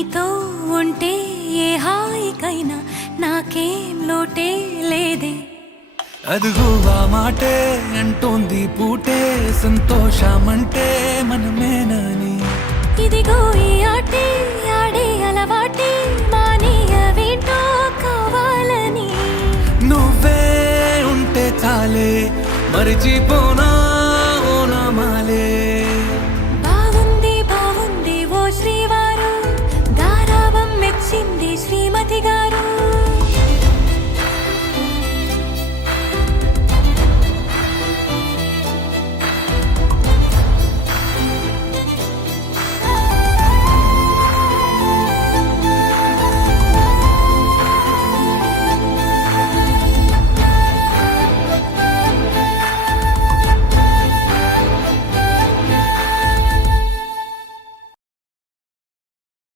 నీతో ఉంటే ఏ హాయికైనా నాకేం లోటే లేదే. అదుగు ఆ మాటే అంటోంది పూటే సంతోషమంటే మనమేనని. ఇదిగో ఈ ఆటే ఆడే అలవాటే మానేయవేంటో కావాలని. నువ్వే ఉంటే చాలే మరిచిపోనా